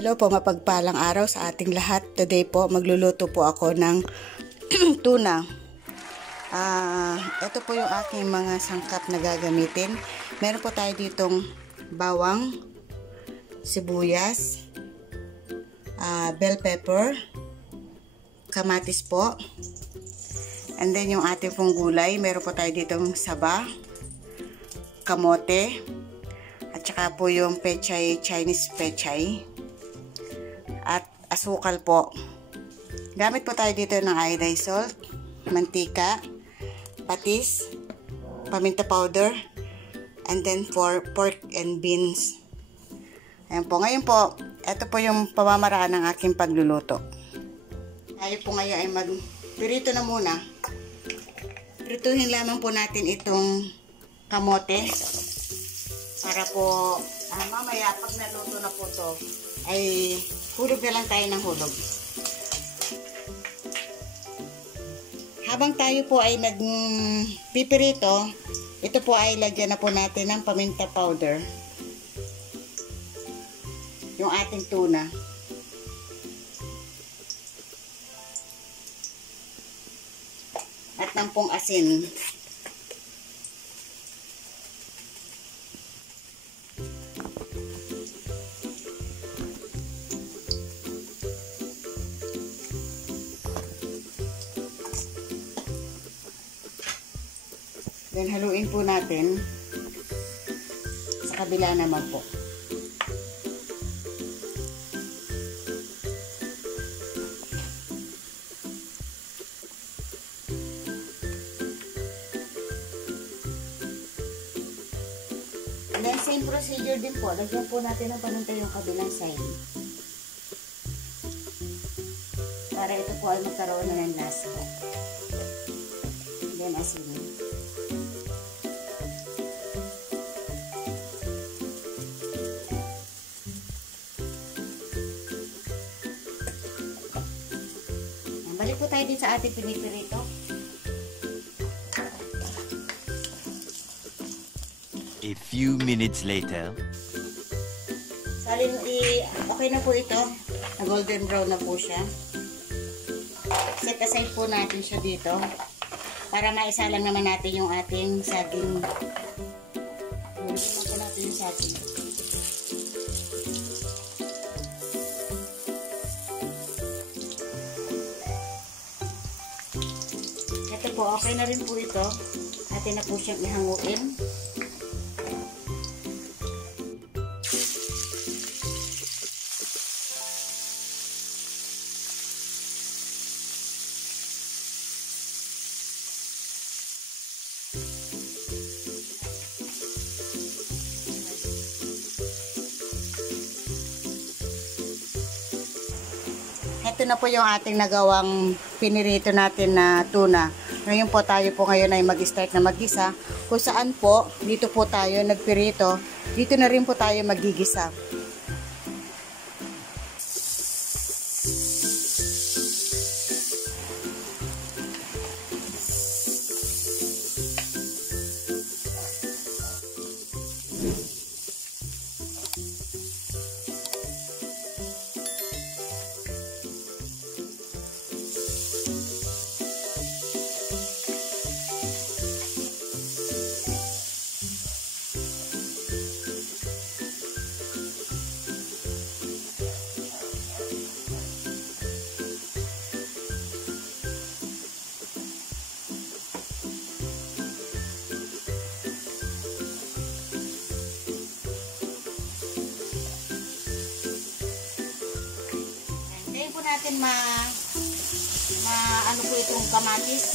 Hello po, mapagpalang araw sa ating lahat. Today po, magluluto po ako ng tuna. Ito po yung aking mga sangkap na gagamitin. Meron po tayo ditong bawang, sibuyas, bell pepper, kamatis po. And then yung ating pong gulay, meron po tayo ditong saba, kamote, at saka po yung pechay, Chinese pechay, at asukal po. Gamit po tayo dito ng iodized salt, mantika, patis, paminta powder, and then for pork and beans. Ayan po. Ngayon po, ito po yung pamamaraan ng aking pagluluto. Tayo po ngayon ay magpirito na muna. Prituhin lamang po natin itong kamote para po mamaya pag naluto na po to ay hulog na lang tayo ng hulog. Habang tayo po ay nagpipirito, ito po ay lagyan na po natin ng paminta powder yung ating tuna. At ng pong asin. Then haluin po natin sa kabila naman po. And then same procedure din po. Lagyan po natin ng paminta yung kabilang side. Para ito po ay magkaroon na ng lasa. And then asin. Balik po tayo din sa ating pinipirito. A few minutes later. Salin, okay na po ito. Na golden brown na po siya. Set aside po natin siya dito. Para maisalang naman natin yung ating saging. Lulutin po natin yung saging. Ito po, okay na rin po ito. Atin na po siyang ihanguin. Ito na po yung ating nagawang pinirito natin na tuna. Ngayon po tayo po ngayon ay mag-start na mag-gisa. Kung saan po, dito po tayo nagpirito. Dito na rin po tayo magigisa. Natin ano po itong kamatis,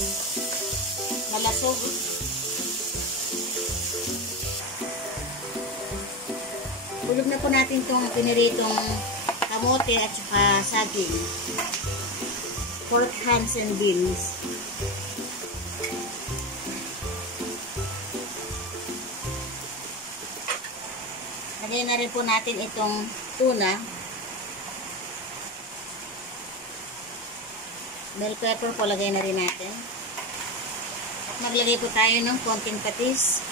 malasog. Hulog na po natin itong piniritong kamote at saka saging, pork hands and beans. Lagyan na rin po natin itong tuna. Bell pepper po, lagay na rin natin. At maglagay po tayo ng konting patis.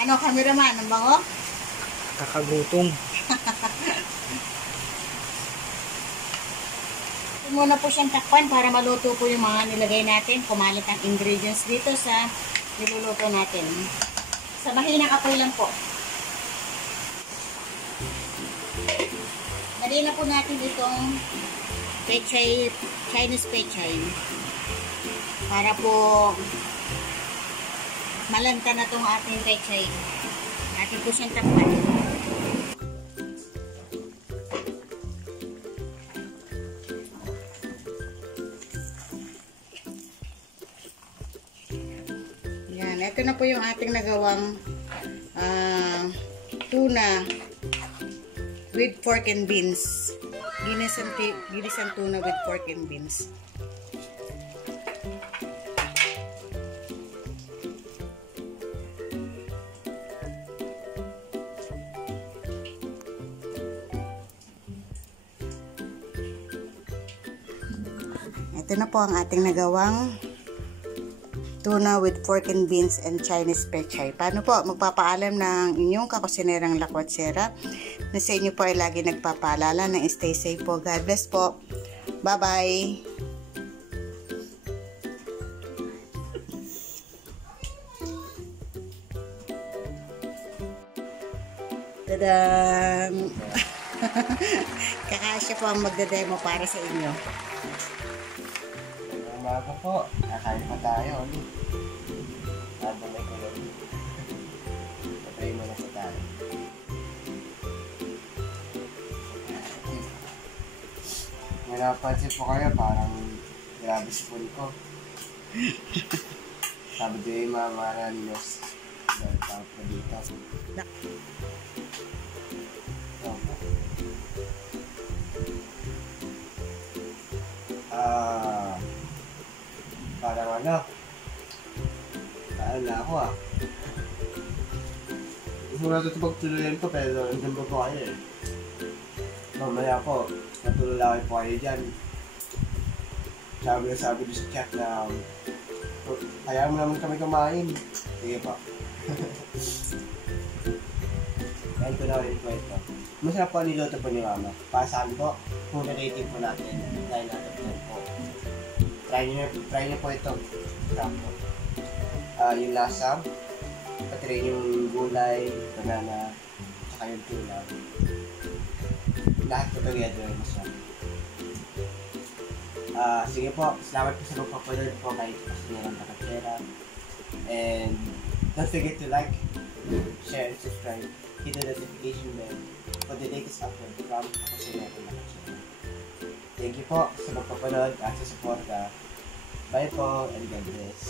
Ano, cameraman? Ang bango? Kakagutom. Muna po siyang takpan para maluto po yung mga nilagay natin. Kumalat ang ingredients dito sa niluluto natin. Sa mahinang apoy lang po. Lagay na po natin itong pechay, Chinese pechay. Para po malanta na itong ating pechay. Natin po siyang takpan. Yan, ito na po yung ating nagawang tuna with pork and beans. Ginisang tuna with pork and beans. Ito na po ang ating nagawang tuna with pork and beans and Chinese pechay. Paano po? Magpapaalam ng inyong kakusinerang Lakwatsera na sa inyo po ay lagi nagpapaalala na stay safe po. God bless po. Bye-bye! Tadam! Kakasya po ang magdademo para sa inyo. Umaga po, kakain pa tayo ulit. Habang may kulog. Patay mo na po tayo. May napansin po kayo, parang grabe sipon ko. Sabi ko yung mga maranilos. Dahil tawag ko dito. Parang ano, kaan na ako Gusto mo natin ito pagtuluyan ko pero nandiyan ba po kayo Mamaya po, natululawin po kayo dyan. Sabi ko sa chat na kaya mo naman kami kumain. Sige po. Kain ko na rin po ito. Masarap po niluto po ni Mama. Pasahan po, kung na-rating po natin, 9 out of 10 po. Try nyo po ito. Yung lasa, pati rin yung gulay, banana, saka yung tuna. Lahat po together, masarap. Sige po, salamat po sa magpapanood po kahit Kakusinerang Lakwatsera. And don't forget to like, share, and subscribe. Hit the notification bell for the latest upload from Kakusinerang Lakwatsera. Thank you po sa magpapanood at sa suporta. Bye po and God bless.